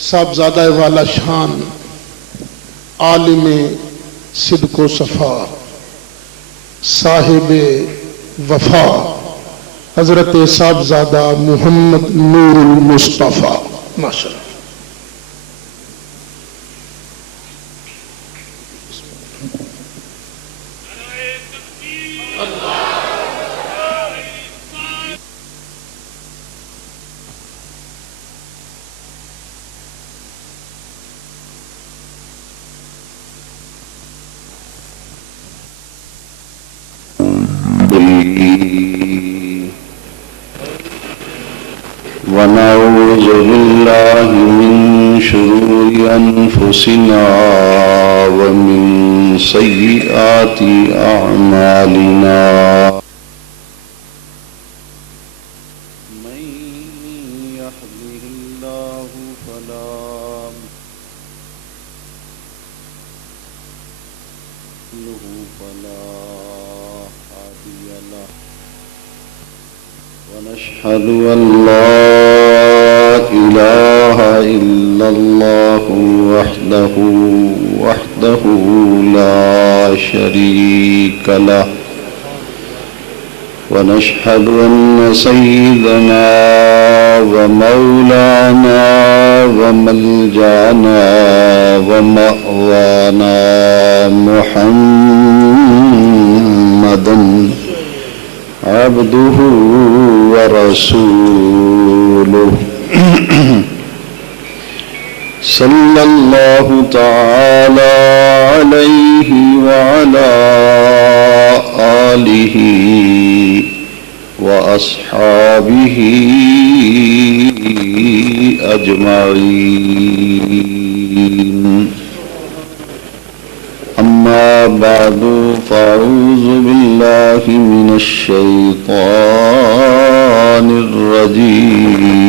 صاحبزادہ والا شان عالم صدق و صفا صاحب وفا حضرت صاحبزادہ محمد نور المصطفیٰ ماشاءاللہ۔ ونعوذ بالله من شرور أنفسنا ومن سيئات أعمالنا من يهده الله فلا مضل له فلا هادي له ونشهد أن لا إله إلا الله وحده لا شريك له ونشهد أن سيدنا ومولانا وملجأنا ومأوانا محمدا عبده ورسوله صلى الله تعالى عليه وعلى آله وأصحابه أجمعين أما بعد فأعوذ بالله من الشيطان الرجيم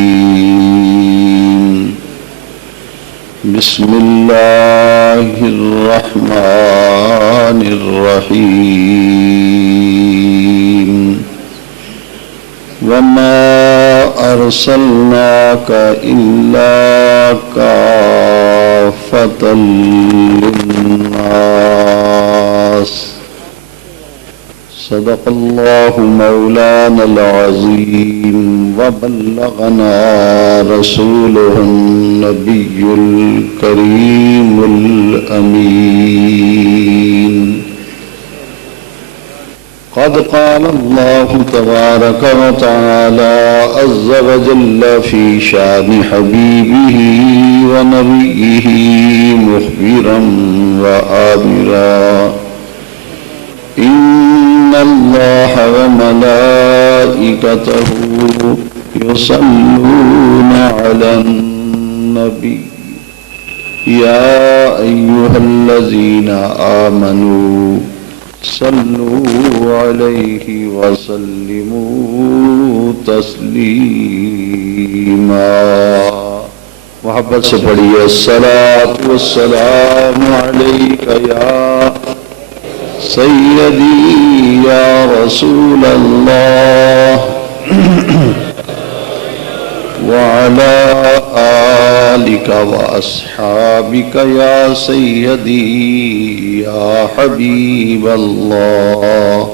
بسم الله الرحمن الرحيم وما أرسلناك إلا كافة للناس صدق الله مولانا العظيم وبلغنا رسوله النبي الكريم الأمين قد قال الله تبارك وتعالى عز وجل في شان حبيبه ونبيه مخبرا وآمرا إن الله وملائكته يصلون على النبي يا أيها الذين آمنوا صلوا عليه وسلموا تسليما محبت سے پڑھیے الصلاة والسلام عليك يا سيدي يا رسول الله وعلى آلك وأصحابك يا سيدي يا حبيب الله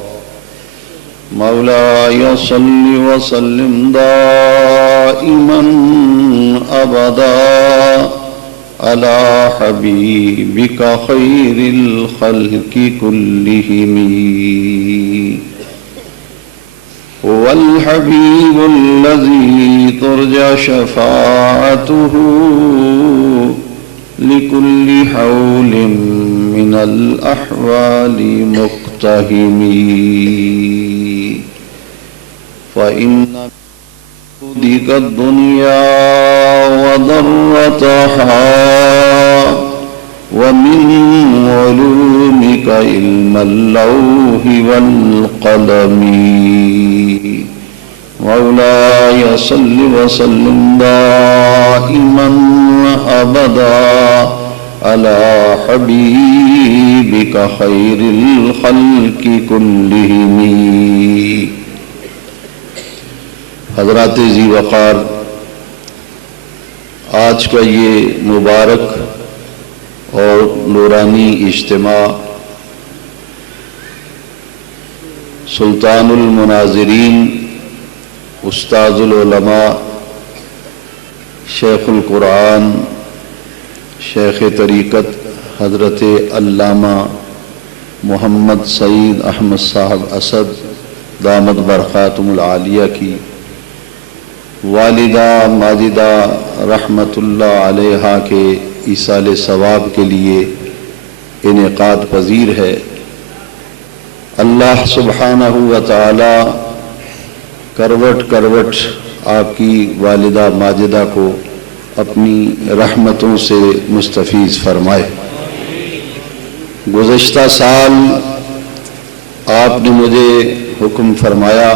مولاي صل وسلم دائما أبدا على حبيبك خير الخلق كلهم هو الحبيب الذي ترجى شفاعته لكل حول من الأحوال مقتهم فإن ذيك الدنيا وضرتها ومن علومك علم اللوح والقلم مولاي صل وسلم دائما أبدا على حبيبك خير الخلق كلهم حضرات ذی وقار آج کا یہ مبارک اور نورانی اجتماع سلطان المناظرین استاذ العلماء شیخ القرآن شیخ طریقت حضرت علامہ محمد سعید احمد صاحب اسد دامت برکاتہم العالیہ کی والدہ ماجدہ رحمت اللہ علیہا کے ایصال ثواب کے لیے انعقاد پذیر ہے۔ اللہ سبحانہ و تعالی کروٹ کروٹ آپ کی والدہ ماجدہ کو اپنی رحمتوں سے مستفیض فرمائے۔ گزشتہ سال آپ نے مجھے حکم فرمایا،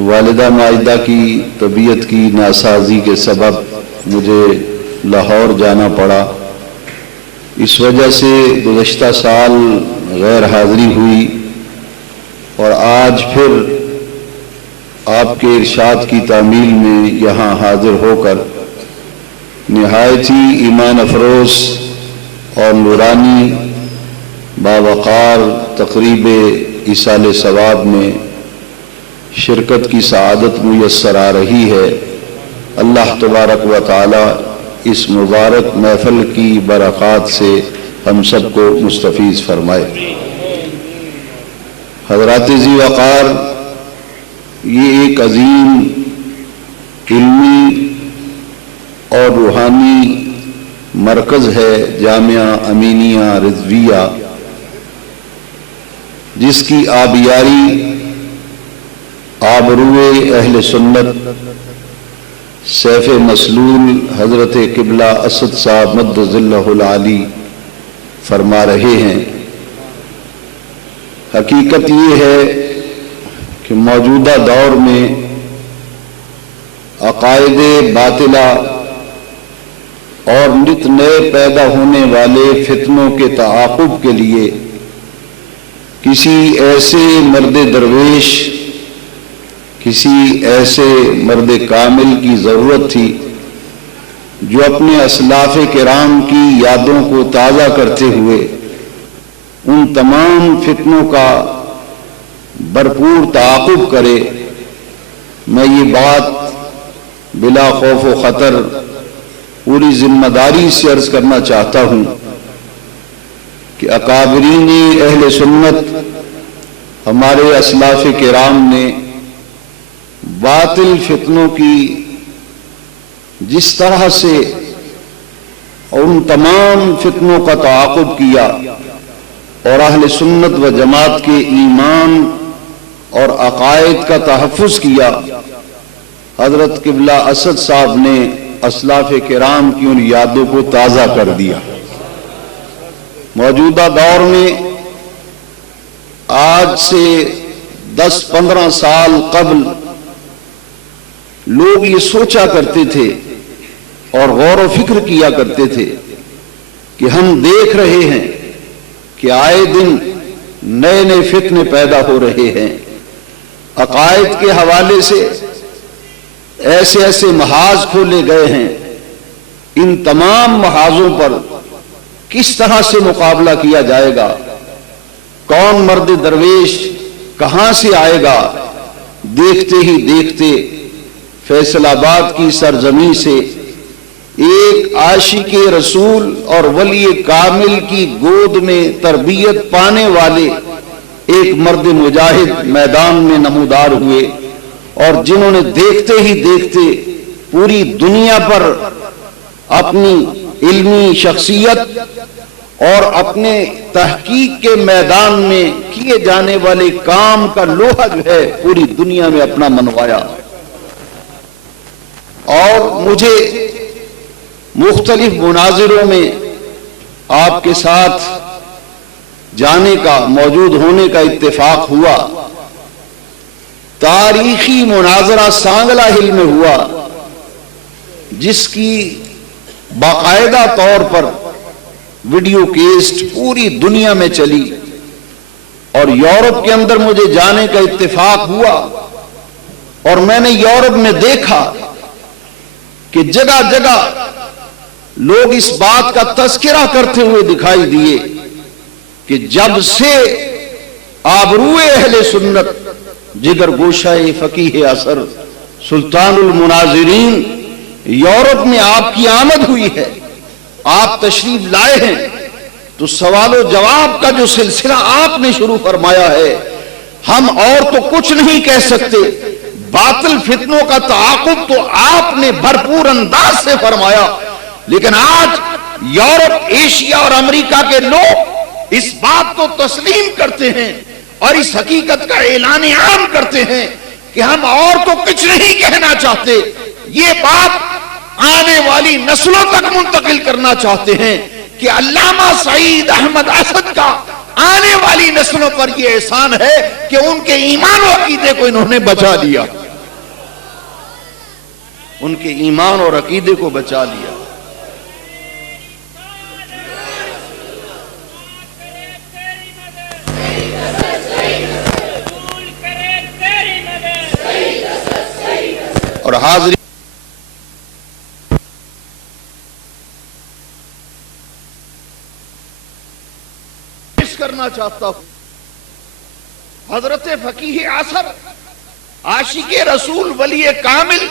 والدہ ماجدہ کی طبیعت کی ناسازی کے سبب مجھے لاہور جانا پڑا، اس وجہ سے گزشتہ سال غیر حاضری ہوئی، اور آج پھر آپ کے ارشاد کی تعمیل میں یہاں حاضر ہو کر نہایت ہی ایمان افروز اور نورانی باوقار تقریب ایصال ثواب میں شرکت کی سعادت میسر آ رہی ہے۔ اللہ تبارک و تعالی اس مبارک محفل کی برکات سے ہم سب کو مستفیض فرمائے۔ حضرات ذی وقار، یہ ایک عظیم علمی اور روحانی مرکز ہے جامعہ امینیہ رضویہ، جس کی آبیاری آبروئے اہل سنت سیف مسلول حضرت قبلہ اسد صاحب مد ظلہ العالی فرما رہے ہیں۔ حقیقت یہ ہے کہ موجودہ دور میں عقائد باطلہ اور نت نئے پیدا ہونے والے فتنوں کے تعاقب کے لیے کسی ایسے مرد درویش، کسی ایسے مرد کامل کی ضرورت تھی جو اپنے اسلاف کرام کی یادوں کو تازہ کرتے ہوئے ان تمام فتنوں کا بھرپور تعاقب کرے۔ میں یہ بات بلا خوف و خطر پوری ذمہ داری سے عرض کرنا چاہتا ہوں کہ اکابرین اہل سنت ہمارے اسلاف کرام نے باطل فتنوں کی جس طرح سے ان تمام فتنوں کا تعاقب کیا اور اہل سنت و جماعت کے ایمان اور عقائد کا تحفظ کیا، حضرت قبلہ اسد صاحب نے اسلاف کرام کی ان یادوں کو تازہ کر دیا۔ موجودہ دور میں آج سے 10-15 سال قبل لوگ یہ سوچا کرتے تھے اور غور و فکر کیا کرتے تھے کہ ہم دیکھ رہے ہیں کہ آئے دن نئے نئے فتنے پیدا ہو رہے ہیں، عقائد کے حوالے سے ایسے ایسے محاذ کھولے گئے ہیں، ان تمام محاذوں پر کس طرح سے مقابلہ کیا جائے گا، کون مرد درویش کہاں سے آئے گا؟ دیکھتے ہی دیکھتے فیصل آباد کی سرزمین سے ایک عاشق رسول اور ولی کامل کی گود میں تربیت پانے والے ایک مرد مجاہد میدان میں نمودار ہوئے، اور جنہوں نے دیکھتے ہی دیکھتے پوری دنیا پر اپنی علمی شخصیت اور اپنے تحقیق کے میدان میں کیے جانے والے کام کا لوہا جو ہے پوری دنیا میں اپنا منوایا۔ اور مجھے مختلف مناظروں میں آپ کے ساتھ جانے کا، موجود ہونے کا اتفاق ہوا۔ تاریخی مناظرہ سانگلہ ہل میں ہوا، جس کی باقاعدہ طور پر ویڈیو کیسٹ پوری دنیا میں چلی، اور یورپ کے اندر مجھے جانے کا اتفاق ہوا، اور میں نے یورپ میں دیکھا کہ جگہ جگہ لوگ اس بات کا تذکرہ کرتے ہوئے دکھائی دیے کہ جب سے آبروئے اہل سنت جگر گوشہ فقیہ اثر سلطان المناظرین یورپ میں آپ کی آمد ہوئی ہے، آپ تشریف لائے ہیں، تو سوال و جواب کا جو سلسلہ آپ نے شروع فرمایا ہے، ہم اور تو کچھ نہیں کہہ سکتے، باطل فتنوں کا تعاقب تو آپ نے بھرپور انداز سے فرمایا، لیکن آج یورپ، ایشیا اور امریکہ کے لوگ اس بات کو تسلیم کرتے ہیں اور اس حقیقت کا اعلان عام کرتے ہیں کہ ہم اور تو کچھ نہیں کہنا چاہتے، یہ بات آنے والی نسلوں تک منتقل کرنا چاہتے ہیں کہ علامہ سعید احمد اسد کا آنے والی نسلوں پر یہ احسان ہے کہ ان کے ایمان و عقیدے کو انہوں نے بچا لیا، ان کے ایمان اور عقیدے کو بچا لیا۔ اور حاضری کرنا چاہتا ہوں، حضرت فقیہ اثر، عاشق رسول، ولی کامل،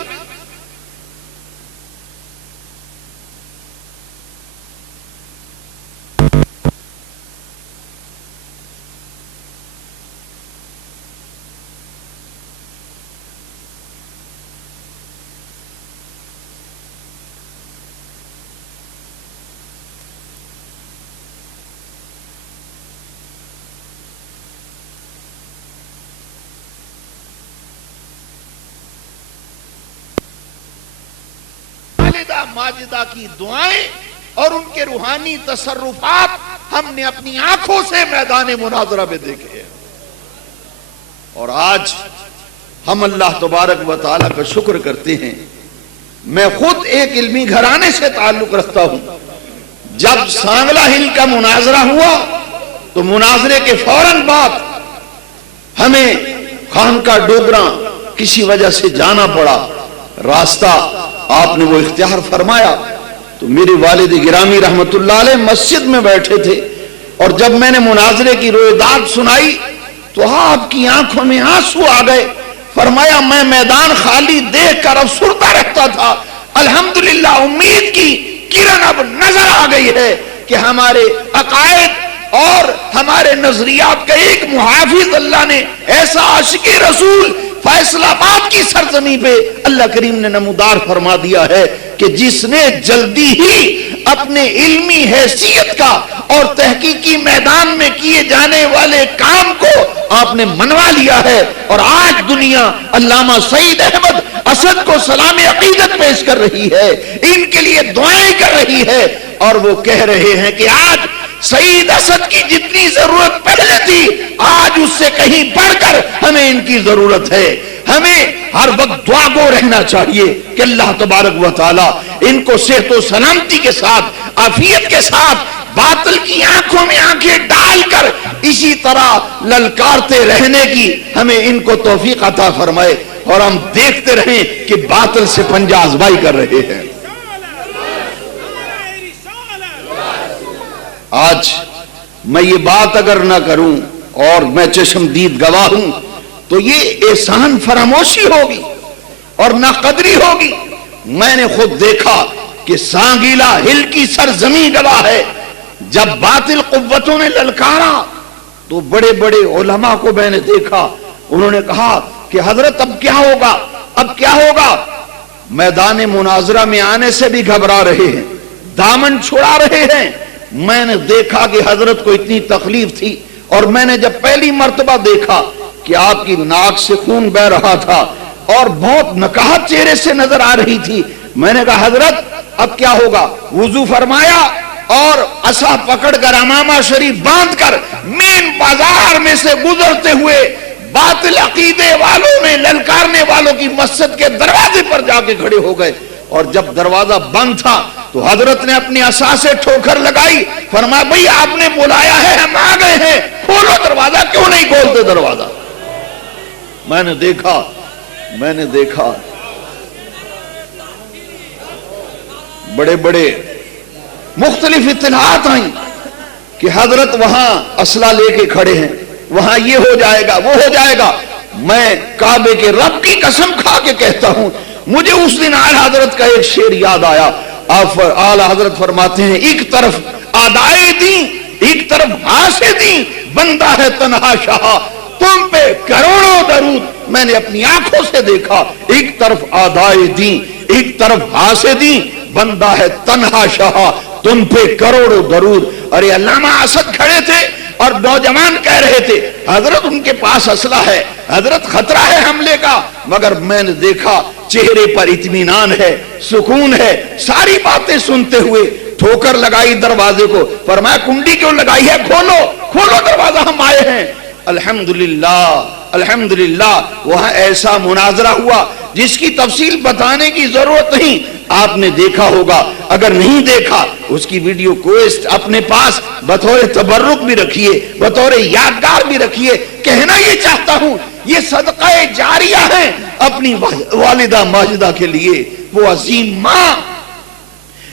ماجدہ کی دعائیں اور ان کے روحانی تصرفات ہم نے اپنی آنکھوں سے میدان مناظرہ میں دیکھے ہیں، اور آج ہم اللہ تبارک و تعالیٰ کا شکر کرتے ہیں۔ میں خود ایک علمی گھرانے سے تعلق رکھتا ہوں، جب سانگلہ ہل کا مناظرہ ہوا تو مناظرے کے فوراً بعد ہمیں خانقاہ ڈوگراں کسی وجہ سے جانا پڑا، راستہ آپ نے وہ اختیار فرمایا تو میرے والد گرامی رحمت اللہ علیہ مسجد میں بیٹھے تھے، اور جب میں نے مناظرے کی رویداد سنائی تو آپ کی آنکھوں میں آنسو آ گئے۔ فرمایا میں میدان خالی دیکھ کر افسردہ رہتا تھا، الحمدللہ امید کی کرن اب نظر آ گئی ہے کہ ہمارے عقائد اور ہمارے نظریات کا ایک محافظ اللہ نے، ایسا عاشق رسول فیصل آباد کی سرزمین پہ اللہ کریم نے نمودار فرما دیا ہے کہ جس نے جلدی ہی اپنے علمی حیثیت کا اور تحقیقی میدان میں کیے جانے والے کام کو آپ نے منوا لیا ہے، اور آج دنیا علامہ سعید احمد اسد کو سلام عقیدت پیش کر رہی ہے، ان کے لیے دعائیں کر رہی ہے، اور وہ کہہ رہے ہیں کہ آج سعید اسد کی جتنی ضرورت پہلے تھی آج اس سے کہیں بڑھ کر ہمیں ان کی ضرورت ہے۔ ہمیں ہر وقت دعا گو رہنا چاہیے کہ اللہ تبارک و تعالی ان کو صحت و سلامتی کے ساتھ، عافیت کے ساتھ، باطل کی آنکھوں میں آنکھیں ڈال کر اسی طرح للکارتے رہنے کی ہمیں ان کو توفیق عطا فرمائے، اور ہم دیکھتے رہیں کہ باطل سے پنجہ آزمائی کر رہے ہیں۔ آج میں یہ بات اگر نہ کروں اور میں چشمدید گواہ ہوں تو یہ احسان فراموشی ہوگی اور ناقدری ہوگی۔ میں نے خود دیکھا کہ سانگیلا ہل کی سرزمین گواہ ہے، جب باطل قوتوں نے للکارا تو بڑے بڑے علماء کو میں نے دیکھا، انہوں نے کہا کہ حضرت اب کیا ہوگا، اب کیا ہوگا۔ میدان مناظرہ میں آنے سے بھی گھبرا رہے ہیں، دامن چھڑا رہے ہیں۔ میں نے دیکھا کہ حضرت کو اتنی تکلیف تھی، اور میں نے جب پہلی مرتبہ دیکھا کہ آپ کی ناک سے خون بہ رہا تھا اور بہت نکاہت چہرے سے نظر آ رہی تھی، میں نے کہا حضرت اب کیا ہوگا۔ وضو فرمایا اور عصا پکڑ کر امامہ شریف باندھ کر مین بازار میں سے گزرتے ہوئے باطل عقیدے والوں نے، للکارنے والوں کی مسجد کے دروازے پر جا کے کھڑے ہو گئے، اور جب دروازہ بند تھا تو حضرت نے اپنی عصا سے ٹھوکر لگائی، فرمایا بھئی آپ نے بلایا ہے، ہم آ گئے ہیں، کھولو دروازہ۔ کیوں نہیں کھولتے دروازہ؟ میں نے دیکھا بڑے بڑے مختلف اطلاعات آئیں کہ حضرت وہاں اسلحہ لے کے کھڑے ہیں، وہاں یہ ہو جائے گا وہ ہو جائے گا۔ میں کعبے کے رب کی قسم کھا کے کہتا ہوں، مجھے اس دن اعلی حضرت کا ایک شعر یاد آیا۔ اعلی حضرت فرماتے ہیں، ایک طرف آدائے دیں ایک طرف آسے دیں، بندہ ہے تنہا شاہ تم پہ کروڑوں درود۔ میں نے اپنی آنکھوں سے دیکھا، ایک طرف آدائے دیں ایک طرف آسے دیں، بندہ ہے تنہا شاہ تم پہ کروڑوں درود۔ ارے علامہ اسد کھڑے تھے اور نوجوان کہہ رہے تھے حضرت ان کے پاس اسلحہ ہے، حضرت خطرہ ہے حملے کا، مگر میں نے دیکھا چہرے پر اطمینان ہے، سکون ہے۔ ساری باتیں سنتے ہوئے ٹھوکر لگائی دروازے کو، فرمایا کنڈی کیوں لگائی ہے، کھولو کھولو دروازہ، ہم آئے ہیں۔ الحمدللہ الحمدللہ وہاں ایسا مناظرہ ہوا جس کی تفصیل بتانے کی ضرورت نہیں، آپ نے دیکھا ہوگا، اگر نہیں دیکھا اس کی ویڈیو کو اپنے پاس بطور تبرک بھی رکھیے، بطور یادگار بھی رکھیے۔ کہنا یہ چاہتا ہوں یہ صدقہ جاریہ ہے اپنی والدہ ماجدہ کے لیے، وہ عظیم ماں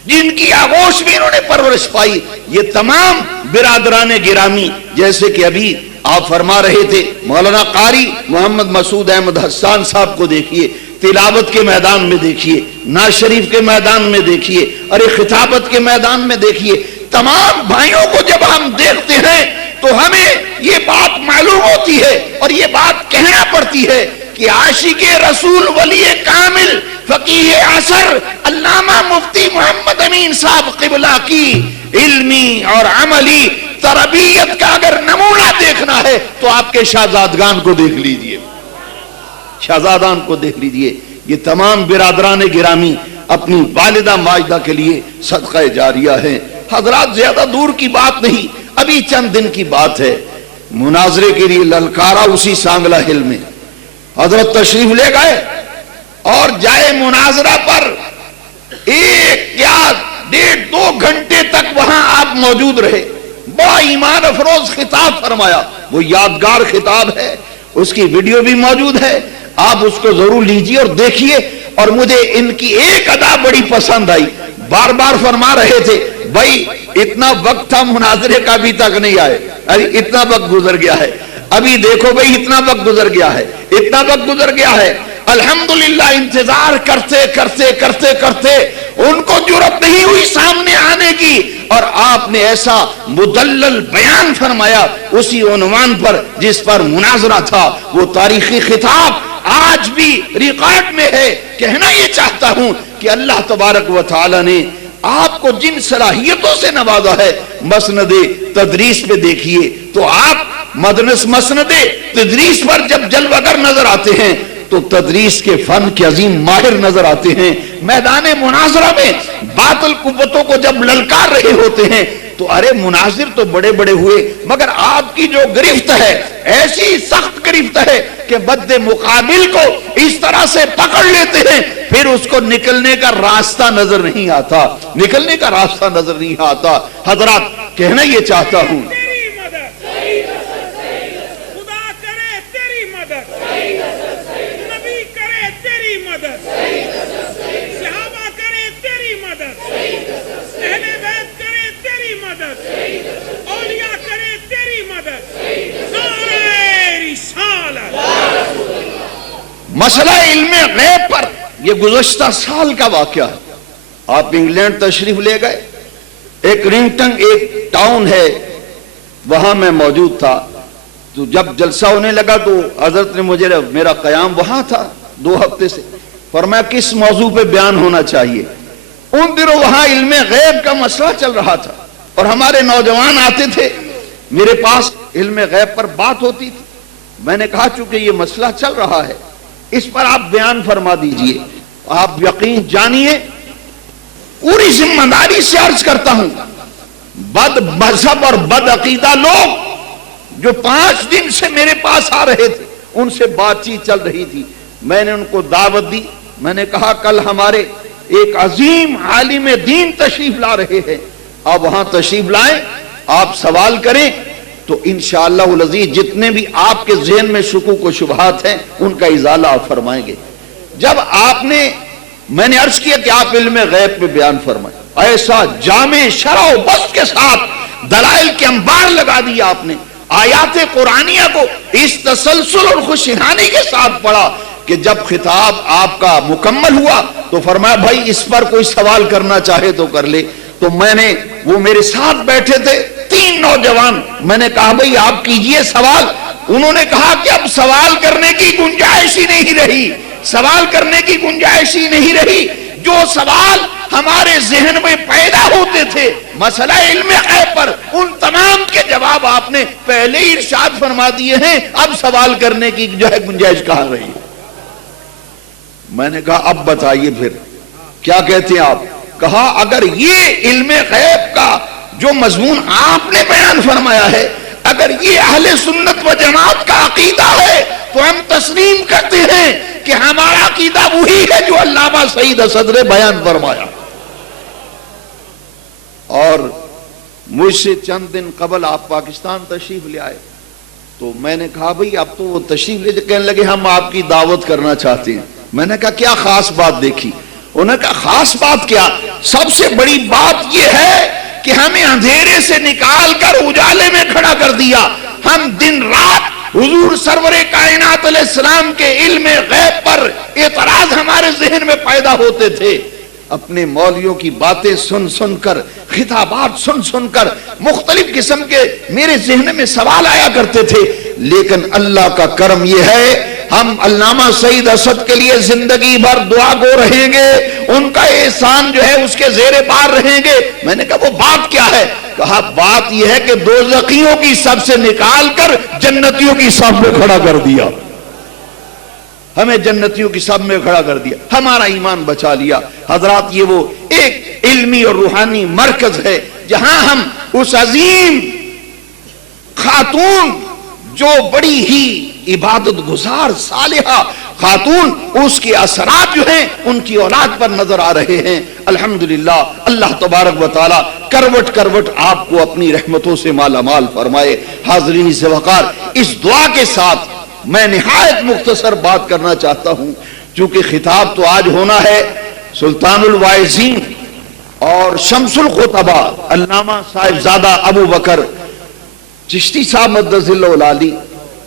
جن کی آغوش میں انہوں نے پرورش پائی۔ یہ تمام برادران گرامی، جیسے کہ ابھی آپ فرما رہے تھے، مولانا قاری محمد مسعود احمد حسان صاحب کو دیکھیے، تلاوت کے میدان میں دیکھیے، نعت شریف کے میدان میں دیکھیے، اور خطابت کے میدان میں دیکھیے۔ تمام بھائیوں کو جب ہم دیکھتے ہیں تو ہمیں یہ بات معلوم ہوتی ہے اور یہ بات کہنا پڑتی ہے کہ عاشق رسول ولی کامل فقیہ عصر علامہ مفتی محمد امین صاحب قبلہ کی علمی اور عملی تربیت کا اگر نمونہ دیکھنا ہے تو آپ کے شہزادگان کو دیکھ لیجئے، شہزادان کو دیکھ لیجئے۔ یہ تمام برادران گرامی اپنی والدہ ماجدہ کے لیے صدقہ جاریہ ہیں۔ حضرات زیادہ دور کی بات نہیں، ابھی چند دن کی بات ہے، مناظرے کے لیے للکارا اسی سانگلہ ہل میں حضرت تشریف لے گئے اور جائے مناظرہ پر 1 یا 1.5-2 گھنٹے تک وہاں آپ موجود رہے، بڑا ایمان افروز خطاب فرمایا۔ وہ یادگار خطاب ہے، اس کی ویڈیو بھی موجود ہے، آپ اس کو ضرور لیجئے اور دیکھیے۔ اور مجھے ان کی ایک ادا بڑی پسند آئی، بار بار فرما رہے تھے بھائی اتنا وقت تھا مناظرے کا ابھی تک نہیں آئے، ارے اتنا وقت گزر گیا ہے، ابھی دیکھو بھائی اتنا وقت گزر گیا ہے، اتنا وقت گزر گیا ہے۔ الحمدللہ انتظار کرتے کرتے کرتے کرتے ان کو جرأت نہیں ہوئی سامنے آنے کی، اور آپ نے ایسا مدلل بیان فرمایا اسی عنوان پر جس پر مناظرہ تھا۔ وہ تاریخی خطاب آج بھی ریکارڈ میں ہے۔ کہنا یہ چاہتا ہوں کہ اللہ تبارک و تعالی نے آپ کو جن صلاحیتوں سے نوازا ہے، مسند تدریس پہ دیکھیے تو آپ مسند تدریس پر جب جلوگر نظر آتے ہیں تو تدریس کے فن کے عظیم ماہر نظر آتے ہیں۔ میدان مناظرہ میں باطل قوتوں کو جب للکار رہے ہوتے ہیں تو ارے مناظر تو بڑے بڑے ہوئے، مگر آپ کی جو گرفت ہے ایسی سخت گرفت ہے کہ بد مقابل کو اس طرح سے پکڑ لیتے ہیں، پھر اس کو نکلنے کا راستہ نظر نہیں آتا، نکلنے کا راستہ نظر نہیں آتا۔ حضرات کہنا یہ چاہتا ہوں، مسئلہ علم غیب پر یہ گزشتہ سال کا واقعہ ہے۔ آپ انگلینڈ تشریف لے گئے، ایک رنگٹن ایک ٹاؤن ہے، وہاں میں موجود تھا۔ تو جب جلسہ ہونے لگا تو حضرت نے مجھے، میرا قیام وہاں تھا 2 ہفتے سے، فرمایا کس موضوع پہ بیان ہونا چاہیے۔ ان دنوں وہاں علم غیب کا مسئلہ چل رہا تھا اور ہمارے نوجوان آتے تھے میرے پاس، علم غیب پر بات ہوتی تھی۔ میں نے کہا چونکہ یہ مسئلہ چل رہا ہے اس پر آپ بیان فرما دیجئے۔ آپ یقین جانیے، پوری ذمہ داری سے عرض کرتا ہوں، بد مذہب اور بد عقیدہ لوگ جو 5 دن سے میرے پاس آ رہے تھے، ان سے بات چیت چل رہی تھی۔ میں نے ان کو دعوت دی، میں نے کہا کل ہمارے ایک عظیم عالم دین تشریف لا رہے ہیں، آپ وہاں تشریف لائیں، آپ سوال کریں تو انشاءاللہ العزیز جتنے بھی آپ کے ذہن میں شکوک و شبہات ہیں ان کا ازالہ آپ فرمائیں گے۔ جب آپ نے میں نے عرض کیا کہ آپ علم غیب میں بیان فرمائیں، ایسا جامع شرح و بسط کے ساتھ دلائل کے انبار لگا دیا آپ نے، آیات قرآنیہ کو اس تسلسل اور خوشحانی کے ساتھ پڑھا کہ جب خطاب آپ کا مکمل ہوا تو فرمایا بھائی اس پر کوئی سوال کرنا چاہے تو کر لے۔ تو میں نے، وہ میرے ساتھ بیٹھے تھے 3 نوجوان، میں نے کہا بھائی آپ کیجئے سوال۔ انہوں نے کہا کہ اب سوال کرنے کی گنجائش ہی نہیں رہی، سوال کرنے کی گنجائش ہی نہیں رہی، جو سوال ہمارے ذہن میں پیدا ہوتے تھے مسئلہ علم غیب پر، ان تمام کے جواب آپ نے پہلے ہی ارشاد فرما دیے ہیں، اب سوال کرنے کی جو ہے گنجائش کہاں رہی۔ میں نے کہا اب بتائیے پھر کیا کہتے ہیں آپ؟ کہا اگر یہ علم غیب کا جو مضمون آپ نے بیان فرمایا ہے، اگر یہ اہل سنت و جماعت کا عقیدہ ہے تو ہم تسلیم کرتے ہیں کہ ہمارا عقیدہ وہی ہے جو علامہ سعید اسد نے بیان فرمایا۔ اور مجھ سے چند دن قبل آپ پاکستان تشریف لے آئے تو میں نے کہا بھئی اب تو وہ تشریف لے کہنے لگے ہم آپ کی دعوت کرنا چاہتے ہیں۔ میں نے کہا کیا خاص بات دیکھی؟ انہوں نے کہا خاص بات کیا؟ سب سے بڑی بات یہ ہے کہ ہمیں اندھیرے سے نکال کر اجالے میں کھڑا کر دیا۔ ہم دن رات حضور سرور کائنات علیہ السلام کے علم غیب پر اعتراض ہمارے ذہن میں پیدا ہوتے تھے، اپنے مولویوں کی باتیں سن سن کر، خطابات سن سن کر مختلف قسم کے میرے ذہن میں سوال آیا کرتے تھے، لیکن اللہ کا کرم یہ ہے ہم علامہ سعید اسد کے لیے زندگی بھر دعا گو رہیں گے، ان کا احسان جو ہے اس کے زیر بار رہیں گے۔ میں نے کہا وہ بات کیا ہے؟ کہا بات یہ ہے کہ دوزخیوں کی صف سے نکال کر جنتیوں کی صف میں کھڑا کر دیا، ہمیں جنتیوں کی صف میں کھڑا کر دیا، ہمارا ایمان بچا لیا۔ حضرات یہ وہ ایک علمی اور روحانی مرکز ہے جہاں ہم اس عظیم خاتون جو بڑی ہی عبادت گزار صالحہ خاتون، اس کے اثرات جو ہیں ان کی اولاد پر نظر آ رہے ہیں۔ الحمدللہ اللہ تبارک و تعالی کروٹ کروٹ آپ کو اپنی رحمتوں سے مالا مال فرمائے۔ حاضرین سے وقار، اس دعا کے ساتھ میں نہایت مختصر بات کرنا چاہتا ہوں، چونکہ خطاب تو آج ہونا ہے سلطان الواعظین اور شمس الخطبہ علامہ صاحبزادہ ابو بکر چشتی صاحب مدثر اللہ العالی،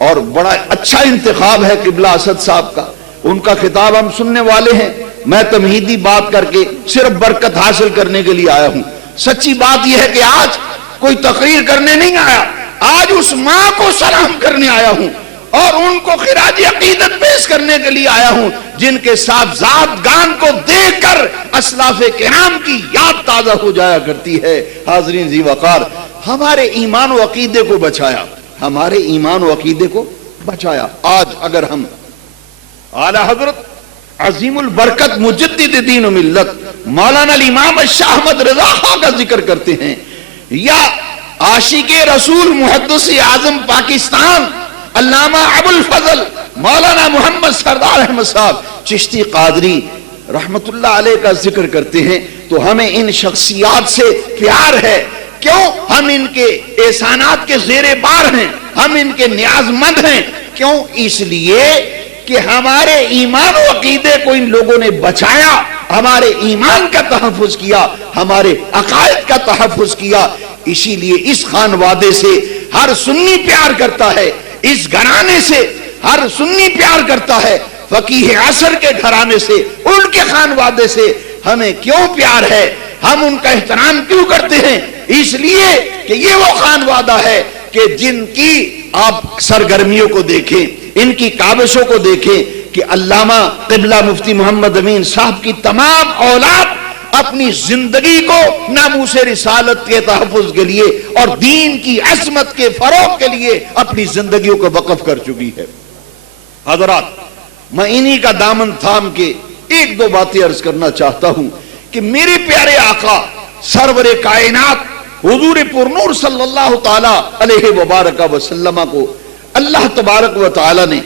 اور بڑا اچھا انتخاب ہے قبلہ اسد صاحب کا، ان کا خطاب ہم سننے والے ہیں۔ میں تمہیدی بات کر کے صرف برکت حاصل کرنے کے لیے آیا ہوں۔ سچی بات یہ ہے کہ آج کوئی تقریر کرنے نہیں آیا، آج اس ماں کو سلام کرنے آیا ہوں اور ان کو خراج عقیدت پیش کرنے کے لیے آیا ہوں، جن کے صاحبزادگان کو دیکھ کر اسلاف کرام کی یاد تازہ ہو جایا کرتی ہے۔ حاضرین ذی وقار، ہمارے ایمان و عقیدے کو بچایا، ہمارے ایمان و عقیدے کو بچایا۔ آج اگر ہم اعلی حضرت عظیم البرکت مجدد دین و ملت مولانا الامام شاہ احمد رضا خان کا ذکر کرتے ہیں، یا عاشق رسول محدث اعظم پاکستان علامہ ابو الفضل مولانا محمد سردار احمد صاحب چشتی قادری رحمت اللہ علیہ کا ذکر کرتے ہیں، تو ہمیں ان شخصیات سے پیار ہے۔ کیوں؟ ہم ان کے احسانات کے زیر بار ہیں، ہم ان کے نیاز مند ہیں۔ کیوں؟ اس لیے کہ ہمارے ایمان و عقیدے کو ان لوگوں نے بچایا، ہمارے ایمان کا تحفظ کیا، ہمارے عقائد کا تحفظ کیا۔ اسی لیے اس خانوادے سے ہر سنی پیار کرتا ہے، اس گھرانے سے ہر سنی پیار کرتا ہے، فقیہ عصر کے گھرانے سے، ان کے خانوادے سے ہمیں کیوں پیار ہے، ہم ان کا احترام کیوں کرتے ہیں؟ اس لیے کہ یہ وہ خانوادہ ہے کہ جن کی آپ سرگرمیوں کو دیکھیں، ان کی کاوشوں کو دیکھیں کہ علامہ قبلہ مفتی محمد امین صاحب کی تمام اولاد اپنی زندگی کو ناموس رسالت کے تحفظ کے لیے اور دین کی عظمت کے فروغ کے لیے اپنی زندگیوں کو وقف کر چکی ہے۔ حضرات، میں انہی کا دامن تھام کے ایک دو باتیں عرض کرنا چاہتا ہوں کہ میرے پیارے آقا سرور کائنات حضور پرنور صلی اللہ تعالی علیہ وبارک وسلم کو اللہ تبارک و تعالی نے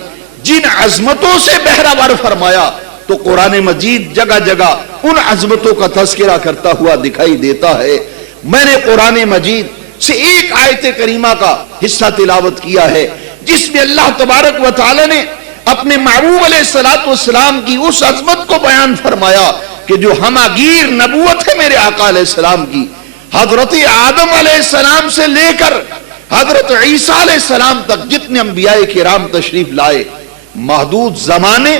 جن عظمتوں سے بہرہ ور فرمایا، تو قرآن مجید جگہ جگہ ان عظمتوں کا تذکرہ کرتا ہوا دکھائی دیتا ہے۔ میں نے قرآن مجید سے ایک آیت کریمہ کا حصہ تلاوت کیا ہے جس میں اللہ تبارک و تعالی نے اپنے محبوب علیہ السلام کی اس عظمت کو بیان فرمایا کہ جو ہماگیر نبوت ہے میرے آقا علیہ السلام کی، حضرت آدم علیہ السلام سے لے کر حضرت عیسیٰ علیہ السلام تک جتنے انبیاء کرام تشریف لائے، محدود زمانے،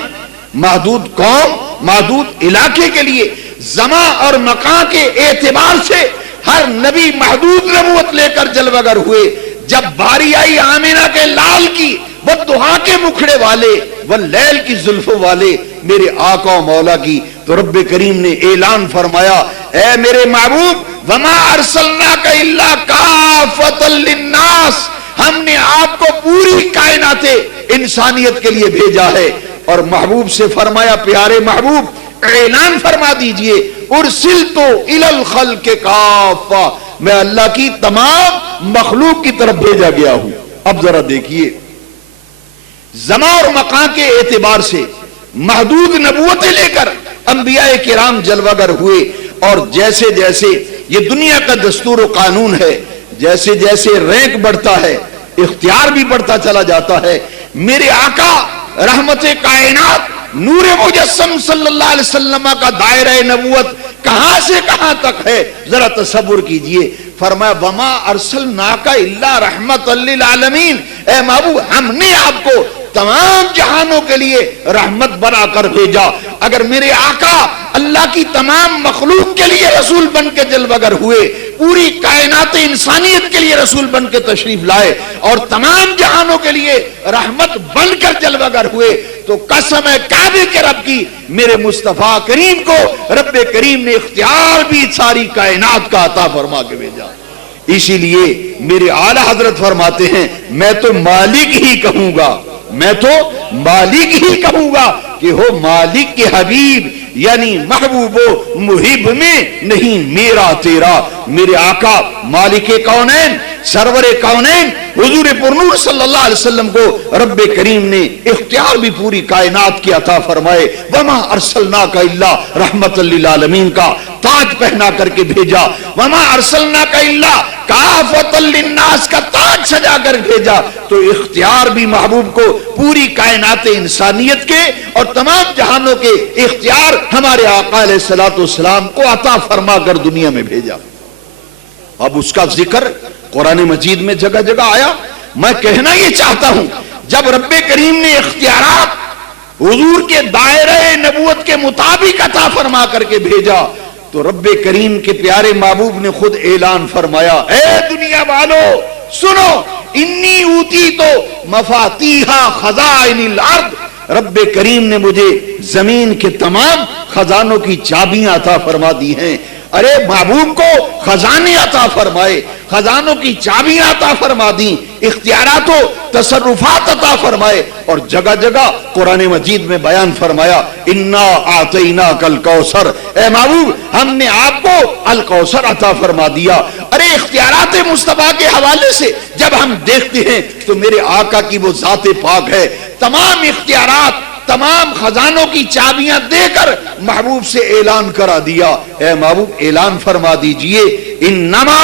محدود قوم، محدود علاقے کے لیے زمان اور مکان کے اعتبار سے ہر نبی محدود نبوت لے کر جلوہ گر ہوئے۔ جب باری آئی آمینہ کے لال کی، وہ دہا کے مکھڑے والے، وہ لیل کی زلفوں والے میرے آقا و مولا کی، تو رب کریم نے اعلان فرمایا، اے میرے محبوب وما ارسلناک الا کافۃ للناس، ہم نے آپ کو پوری کائنات انسانیت کے لیے بھیجا ہے۔ اور محبوب سے فرمایا، پیارے محبوب اعلان فرما دیجئے، ارسلت الی الخلق کافۃ، میں اللہ کی تمام مخلوق کی طرف بھیجا گیا ہوں۔ اب ذرا دیکھیے، زمان اور مکان کے اعتبار سے محدود نبوتیں لے کر انبیاء کرام جلوہ گر ہوئے، اور جیسے جیسے یہ دنیا کا دستور و قانون ہے، جیسے جیسے رینک بڑھتا ہے، اختیار بھی بڑھتا چلا جاتا ہے، میرے آقا رحمت کائنات نور مجسم صلی اللہ علیہ وسلم کا دائرہ نبوت کہاں سے کہاں تک ہے، ذرا تصور کیجئے۔ فرمایا وما ارسلناک الا رحمت للعالمین، اے محبوب ہم نے آپ کو تمام جہانوں کے لیے رحمت بنا کر بھیجا۔ اگر میرے آقا اللہ کی تمام مخلوق کے لیے رسول بن کے جلوہ گر ہوئے، پوری کائنات انسانیت کے لیے رسول بن کے تشریف لائے، اور تمام جہانوں کے لیے رحمت بن کر جلوہ گر ہوئے، تو قسم ہے کعبے کے رب کی، میرے مصطفیٰ کریم کو رب کریم نے اختیار بھی ساری کائنات کا عطا فرما کے بھیجا۔ اسی لیے میرے اعلیٰ حضرت فرماتے ہیں، میں تو مالک ہی کہوں گا، میں تو مالک ہی کہوں گا کہ ہو مالک کے حبیب، یعنی محبوب و محب میں نہیں میرا تیرا۔ میرے آقا مالک کونین، سرور کونین حضور پرنور صلی اللہ علیہ وسلم کو رب کریم نے اختیار بھی پوری کائنات کی عطا فرمائے، وما ارسلناک الا رحمت للعالمین کا تاج پہنا کر کے بھیجا، وما ارسلناک الا کافۃ للناس کا تاج سجا کر بھیجا، تو اختیار بھی محبوب کو پوری کائنات انسانیت کے اور تمام جہانوں کے اختیار ہمارے آقا علیہ السلام کو عطا فرما کر دنیا میں بھیجا۔ اب اس کا ذکر قرآن مجید میں جگہ جگہ آیا۔ میں کہنا یہ چاہتا ہوں، جب رب کریم نے اختیارات حضور کے دائرہ نبوت کے مطابق عطا فرما کر کے بھیجا، تو رب کریم کے پیارے محبوب نے خود اعلان فرمایا، اے دنیا والو سنو، انی اوتی تو مفاتیح خزائن الارض، رب کریم نے مجھے زمین کے تمام خزانوں کی چابیاں عطا فرما دی ہیں۔ ارے محبوب کو خزانے عطا فرمائے، خزانوں کی چابیاں عطا فرما دیں، اختیارات و تصرفات عطا فرمائے، اور جگہ جگہ قرآن مجید میں بیان فرمایا، انا اعطیناک الکوثر، اے محبوب ہم نے آپ کو الکوثر عطا فرما دیا۔ ارے اختیارات مصطفیٰ کے حوالے سے جب ہم دیکھتے ہیں تو میرے آقا کی وہ ذات پاک ہے، تمام اختیارات، تمام خزانوں کی چابیاں دے کر محبوب سے اعلان کرا دیا، اے محبوب اعلان فرما دیجئے، انما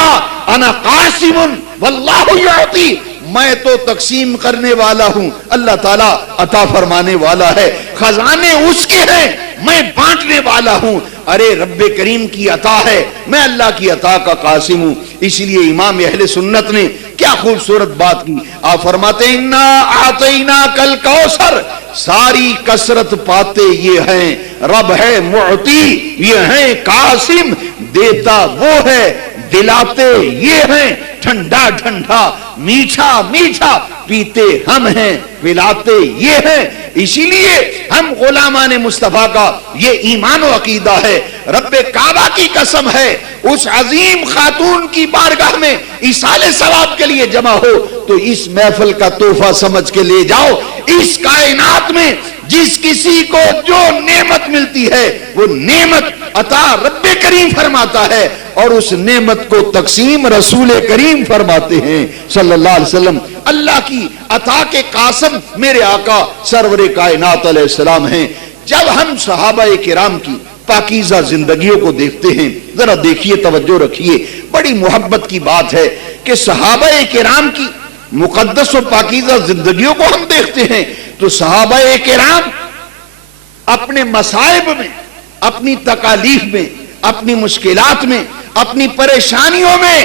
انا قاسم واللہ یعطی، میں تو تقسیم کرنے والا ہوں، اللہ تعالیٰ عطا فرمانے والا ہے، خزانے اس کے ہیں، میں بانٹنے والا ہوں۔ ارے رب کریم کی عطا ہے، میں اللہ کی عطا کا قاسم ہوں۔ اسی لیے امام اہل سنت نے کیا خوبصورت بات کی، آپ فرماتے ہیں انا اعطیناک الکوثر، ساری کثرت پاتے یہ ہیں، رب ہے معطی، یہ ہیں قاسم، دیتا وہ ہے، دلاتے یہ ہیں، ٹھنڈا ٹھنڈا میٹھا میٹھا پیتے ہم ہیں، پلاتے یہ ہیں۔ اسی لیے ہم غلامان مصطفیٰ کا یہ ایمان و عقیدہ ہے۔ رب کعبہ کی قسم ہے، اس عظیم خاتون کی بارگاہ میں ایصال ثواب کے لیے جمع ہو تو اس محفل کا تحفہ سمجھ کے لے جاؤ۔ اس کائنات میں جس کسی کو جو نعمت ملتی ہے وہ نعمت عطا رب کریم فرماتا ہے، اور اس نعمت کو تقسیم رسول کریم فرماتے ہیں صلی اللہ علیہ وسلم۔ اللہ کی عطا کے قاسم میرے آقا سرور کائنات علیہ السلام ہیں۔ جب ہم صحابہ کرام کی پاکیزہ زندگیوں کو دیکھتے ہیں، ذرا دیکھیے، توجہ رکھیے، بڑی محبت کی بات ہے کہ صحابہ کرام کی مقدس و پاکیزہ زندگیوں کو ہم دیکھتے ہیں، تو صحابہ کرام اپنے مصائب میں، اپنی تکالیف میں، اپنی مشکلات میں، اپنی پریشانیوں میں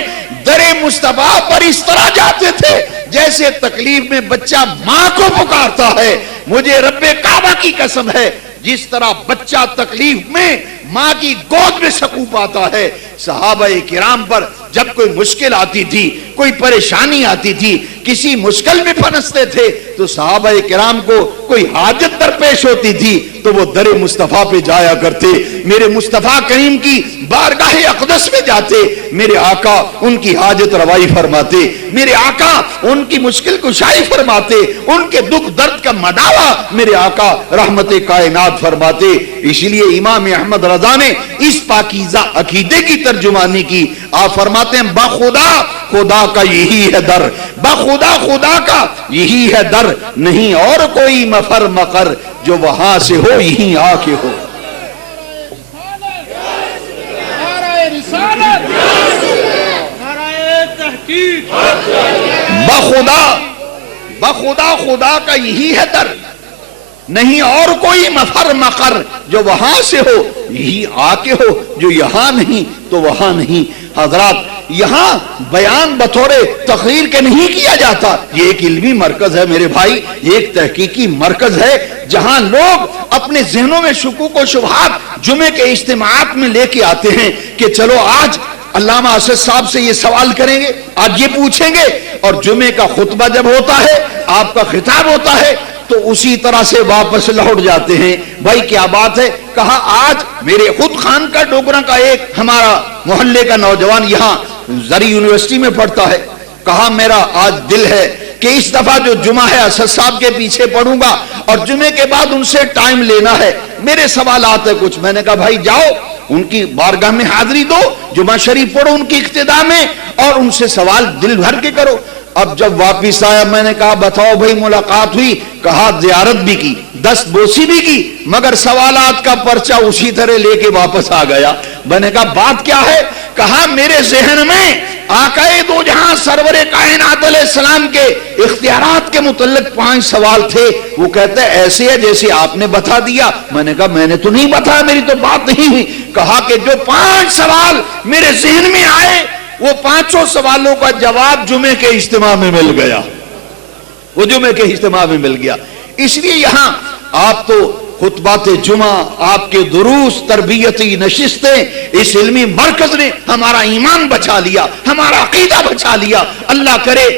در مصطفیٰ پر اس طرح جاتے تھے جیسے تکلیف میں بچہ ماں کو پکارتا ہے۔ مجھے رب کعبہ کی قسم ہے، جس طرح بچہ تکلیف میں ماں کی گود میں سکون پاتا ہے، صحابہ کرام پر جب کوئی مشکل آتی تھی، کوئی پریشانی آتی تھی، کسی مشکل میں پھنستے تھے تو صحابہ کرام کو کوئی حاجت درپیش ہوتی تھی تو وہ در مصطفیٰ پہ جایا کرتے، میرے مصطفیٰ کریم کی بارگاہ اقدس میں جاتے، میرے آقا ان کی حاجت روائی فرماتے، میرے آقا ان کی مشکل کشائی فرماتے، ان کے دکھ درد کا مداوا میرے آقا رحمت کائنات فرماتے۔ اس لیے امام احمد رضا نے اس پاکیزہ عقیدے کی ترجمانی کی۔ آپ فرماتے ہیں بخدا خدا کا یہی ہے در، بخدا خدا کا یہی ہے در، نہیں اور کوئی مفر مقر، جو وہاں سے ہو یہیں آ کے ہو۔ بخدا بخدا خدا کا یہی ہے در، نہیں اور کوئی مفر مقر، جو وہاں سے ہو یہی آ کے ہو، جو یہاں نہیں تو وہاں نہیں۔ حضرات یہاں بیان بطور تقریر کے نہیں کیا جاتا، یہ ایک علمی مرکز ہے میرے بھائی، یہ ایک تحقیقی مرکز ہے جہاں لوگ اپنے ذہنوں میں شکوک و شبہات جمعے کے اجتماعات میں لے کے آتے ہیں کہ چلو آج علامہ اسد صاحب سے یہ سوال کریں گے، آج یہ پوچھیں گے، اور جمعے کا خطبہ جب ہوتا ہے، آپ کا خطاب ہوتا ہے تو اسی طرح سے واپس لوٹ جاتے ہیں۔ بھائی کیا بات ہے؟ کہا آج میرے خود خان کا ڈوگرا کا ایک ہمارا محلے کا نوجوان یہاں زری یونیورسٹی میں پڑھتا ہے، کہا میرا آج دل ہے کہ اس دفعہ جو جمعہ ہے اسد صاحب کے پیچھے پڑھوں گا اور جمعے کے بعد ان سے ٹائم لینا ہے، میرے سوالات ہیں کچھ۔ میں نے کہا بھائی جاؤ ان کی بارگاہ میں حاضری دو، جمعہ شریف پڑھو ان کی اقتداء میں اور ان سے سوال دل بھر کے کرو۔ اب جب واپس آیا میں نے کہا بتاؤ بھائی ملاقات ہوئی؟ کہا زیارت بھی کی، دست بوسی بھی کی، مگر سوالات کا پرچہ اسی طرح لے کے واپس آ گیا۔ میں نے کہا بات کیا ہے؟ کہا میرے ذہن میں آقا دو جہاں سرور کائنات علیہ السلام کے اختیارات کے متعلق 5 سوال تھے، وہ کہتے ہیں ایسے ہے جیسے آپ نے بتا دیا۔ میں نے کہا میں نے تو نہیں بتایا، میری تو بات نہیں ہوئی۔ کہا کہ جو 5 سوال میرے ذہن میں آئے وہ 5 سوالوں کا جواب جمعے کے اجتماع میں مل گیا، وہ جمعے کے اجتماع میں مل گیا۔ اس لیے یہاں آپ تو خطبات جمعہ، آپ کے دروس، تربیتی نشستیں، اس علمی مرکز نے ہمارا ایمان بچا لیا، ہمارا عقیدہ بچا لیا۔ اللہ کرے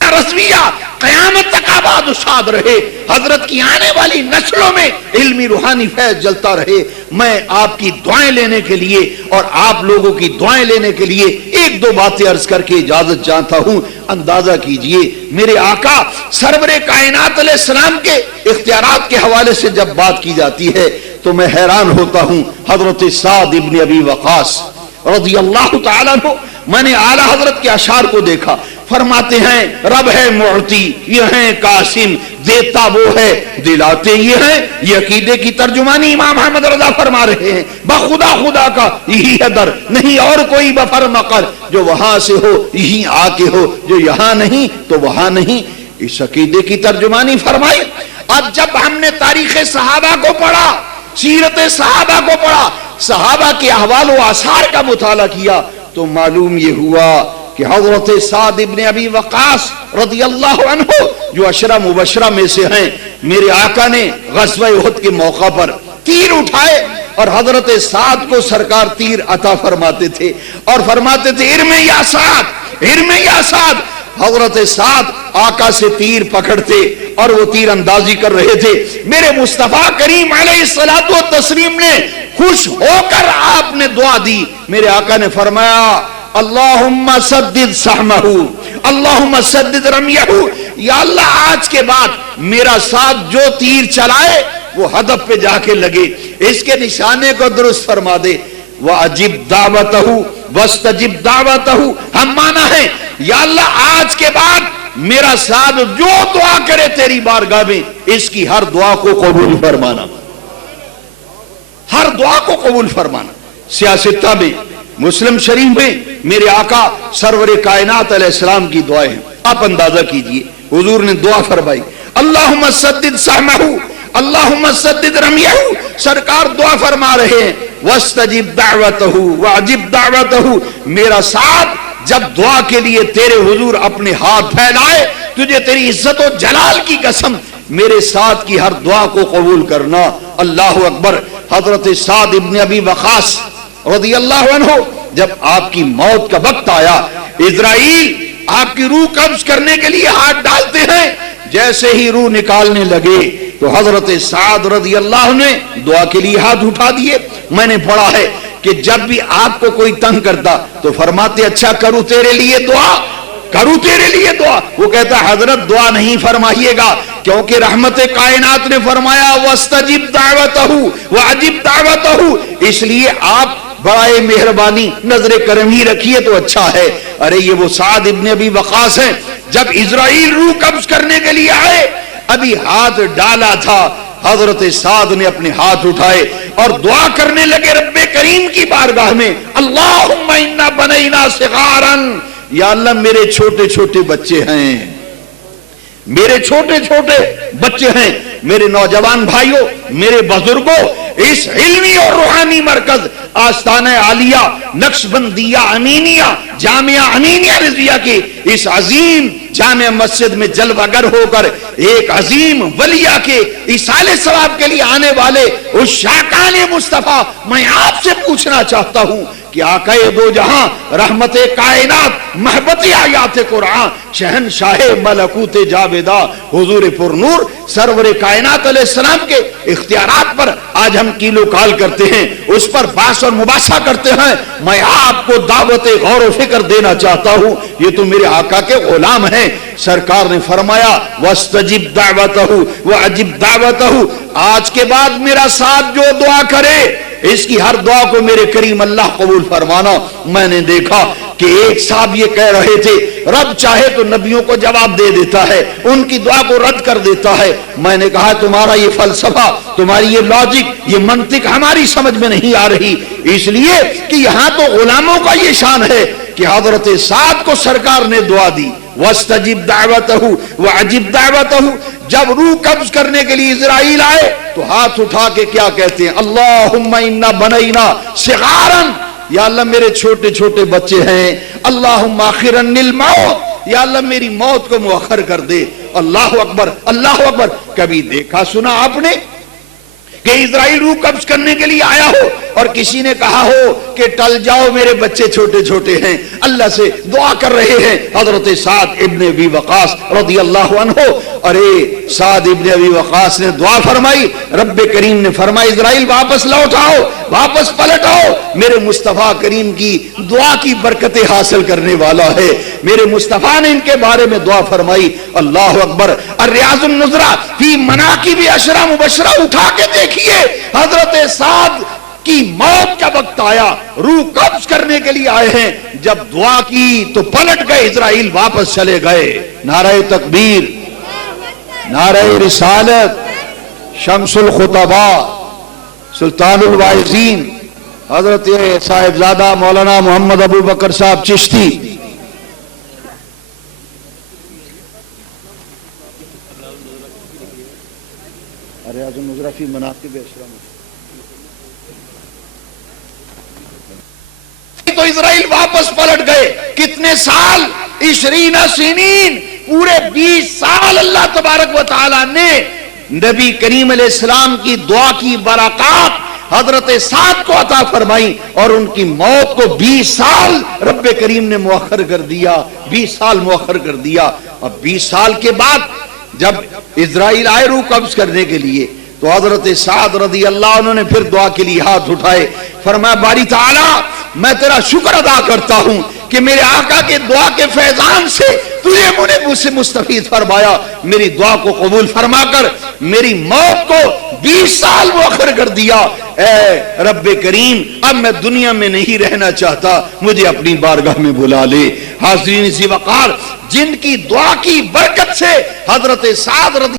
رضویہ قیامت تک آباد و شاد رہے، حضرت کی آنے والی نسلوں میں علمی روحانی فیض جلتا رہے۔ میں آپ کی دعائیں لینے کے لیے اور آپ لوگوں کی دعائیں لینے کے لیے 1-2 باتیں عرض کر کے اجازت چاہتا ہوں۔ اندازہ کیجئے میرے آقا سرور کائنات علیہ السلام کے اختیارات کے حوالے سے جب بات کی جاتی ہے تو میں حیران ہوتا ہوں۔ حضرت سعد ابن ابی وقاص رضی اللہ تعالیٰ عنہ، میں نے اعلیٰ حضرت کے اشعار کو دیکھا، فرماتے ہیں رب ہے معطی یہ ہے قاسم، دیتا وہ ہے دلاتے یہ ہیں۔ یہ عقیدے کی ترجمانی امام احمد رضا فرما رہے ہیں، بخدا خدا کا یہی ہے در، نہیں اور کوئی بفر مقر، جو وہاں سے ہو یہی آ کے ہو، جو یہاں نہیں تو وہاں نہیں۔ اس عقیدے کی ترجمانی فرمائی۔ اب جب ہم نے تاریخ صحابہ کو پڑھا، سیرت صحابہ کو پڑھا، صحابہ کے احوال و آثار کا مطالعہ کیا تو معلوم یہ ہوا کہ حضرت سعد ابن ابی وقاص رضی اللہ عنہ جو 10 مبشرہ میں سے ہیں، میرے آقا نے غزوہ احد کے موقع پر تیر اٹھائے اور حضرت سعد کو سرکار تیر عطا فرماتے تھے اور فرماتے تھے ارمِ یا سعد، ارمِ یا سعد۔ حضرت سعد آقا سے تیر پکڑتے اور وہ تیر اندازی کر رہے تھے۔ میرے مصطفیٰ کریم علیہ الصلوۃ والتسلیم نے خوش ہو کر آپ نے دعا دی، میرے آقا نے فرمایا اللہم سدد سہمہ، اللہم سدد رمیہ، یا اللہ آج کے بعد میرا ساتھ جو تیر چلائے وہ ہدف پہ جا کے لگے، اس کے نشانے کو درست فرما دے۔ وَأَجِبْ دَعْوَتَهُ وَاسْتَجِبْ دَعْوَتَهُ، ہم مانا ہے یا اللہ آج کے بعد میرا ساتھ جو دعا کرے تیری بارگاہ میں اس کی ہر دعا کو قبول فرمانا، ہر دعا کو قبول فرمانا۔ سیاستہ میں مسلم شریف میں میرے آقا سرور کائنات علیہ السلام کی دعائیں ہیں، آپ اندازہ کیجئے حضور نے دعا فرمائی اللہم سدد سہمہ اللہم سدد رمیہ. سرکار دعا فرما رہے ہیں واستجب دعوتہ واجب دعوتہ. میرا ساتھ جب دعا کے لیے تیرے حضور اپنے ہاتھ پھیلائے، تجھے تیری عزت و جلال کی قسم میرے ساتھ کی ہر دعا کو قبول کرنا. اللہ اکبر. حضرت سعد ابن ابی وقاص رضی اللہ عنہ جب آپ کی موت کا وقت آیا، اسرائیل آپ کی روح قبض کرنے کے لیے ہاتھ ڈالتے ہیں، جیسے ہی روح نکالنے لگے تو حضرت سعد رضی اللہ عنہ نے دعا کے لیے ہاتھ اٹھا دیے. میں نے پڑھا ہے کہ جب بھی آپ کو کوئی تنگ کرتا تو فرماتے اچھا کروں تیرے لیے دعا، کروں تیرے لیے دعا. وہ کہتا حضرت دعا نہیں فرمائیے گا، کیونکہ رحمت کائنات نے فرمایا واستجب دعوتہ واجب دعوتہ. اس لیے آپ برائے مہربانی نظر کرم ہی رکھیے تو اچھا ہے. ارے یہ وہ سعد ابن ابی وقاص ہیں، جب اسرائیل روح قبض کرنے کے لیے آئے، ابھی ہاتھ ڈالا تھا، حضرت سعد نے اپنے ہاتھ اٹھائے اور دعا کرنے لگے رب کریم کی بارگاہ میں، اللہم انا بنینا صغارا. یا اللہ میرے چھوٹے چھوٹے بچے ہیں، میرے چھوٹے چھوٹے بچے ہیں، میرے نوجوان بھائیوں، میرے بزرگوں، اس علمی اور روحانی مرکز آستانہ عالیہ نقشبندیہ امینیہ جامعہ امینیہ رضویہ کی اس عظیم جامع مسجد میں جلوہ گر ہو کر ایک عظیم ولیہ کے ایصال ثواب کے لیے آنے والے اس شاکان مصطفیٰ، میں آپ سے پوچھنا چاہتا ہوں کہ آقا دو جہاں، رحمت کائنات، محبت آیات قرآن، شہنشاہ ملکوت جاویدہ، حضور پر نور، سرور کائنات علیہ السلام کے اختیارات پر آج ہم کیلو کال کرتے ہیں، اس پر بحث اور مباحثہ کرتے ہیں. میں آپ کو دعوت غور و فکر دینا چاہتا ہوں، یہ تو میرے آقا کے غلام ہیں. سرکار نے فرمایا واستجب دعوتہ واجب دعوتہ. آج کے بعد میرا ساتھ جو دعا کرے اس کی ہر دعا کو میرے کریم اللہ قبول فرمانا. میں نے دیکھا کہ ایک صاحب یہ کہہ رہے تھے رب چاہے تو نبیوں کو جواب دے دیتا ہے، ان کی دعا کو رد کر دیتا ہے. میں نے کہا تمہارا یہ فلسفہ، تمہاری یہ لاجک، یہ منطق ہماری سمجھ میں نہیں آ رہی، اس لیے کہ یہاں تو غلاموں کا یہ شان ہے کہ حضرت سعد کو سرکار نے دعا دی واستجب دعوتہ واجب دعوتہ. جب روح قبض کرنے کے لیے اسرائیل آئے تو ہاتھ اٹھا کے کیا کہتے ہیں، اللہم انا بنینا صغارا. یا اللہ میرے چھوٹے چھوٹے بچے ہیں، اللہم آخرن الموت، یا اللہ میری موت کو مؤخر کر دے. اللہ اکبر اللہ اکبر. کبھی دیکھا سنا آپ نے کہ اسرائیل روح قبض کرنے کے لیے آیا ہو اور کسی نے کہا ہو کہ ٹل جاؤ میرے بچے چھوٹے چھوٹے ہیں، اللہ سے دعا کر رہے ہیں. حضرت سعد ابن ابی وقاص رضی اللہ عنہ، ارے سعد ابن ابی وقاص نے دعا فرمائی، رب کریم نے فرمایا اسرائیل واپس لوٹاؤ، واپس پلٹاؤ، میرے مصطفیٰ کریم کی دعا کی برکتیں حاصل کرنے والا ہے. میرے مصطفیٰ نے ان کے بارے میں دعا فرمائی. اللہ اکبر. الریاض النظرہ فی مناقب عشرہ مبشرہ اٹھا کے دیکھیے، حضرت سعد کی موت کا وقت آیا، روح قبض کرنے کے لیے آئے ہیں، جب دعا کی تو پلٹ گئے، اسرائیل واپس چلے گئے. نعرہ تکبیر، نعرہ رسالت، شمس الخطباء، سلطان الواعظین حضرت صاحبزادہ مولانا محمد ابو بکر صاحب چشتی. ریاض النظرہ فی مناقب عشرہ. تو اسرائیل واپس پلٹ گئے. کتنے سال؟ 20 سنین، پورے 20 سال اللہ تبارک و تعالی نے نبی کریم علیہ السلام کی دعا کی برکات حضرت سعد کو عطا فرمائی اور ان کی موت کو 20 سال رب کریم نے مؤخر کر دیا، 20 سال مؤخر کر دیا. اور 20 سال کے بعد جب اسرائیل آئے روح قبض کرنے کے لیے تو حضرت سعد رضی اللہ عنہ نے پھر دعا کے لیے ہاتھ اٹھائے، فرمایا باری تعالی میں تیرا شکر ادا کرتا ہوں کہ میرے آقا کے دعا کے فیضان سے تجھے مجھ سے مستفید فرمایا، میری دعا کو قبول فرما کر میری موت کو 20 سال مؤخر کر دیا. اے رب کریم اب میں دنیا میں نہیں رہنا چاہتا، مجھے اپنی بارگاہ میں بلا لے. حاضرین ذی وقار، جن کی دعا کی برکت سے حضرت سعد رضی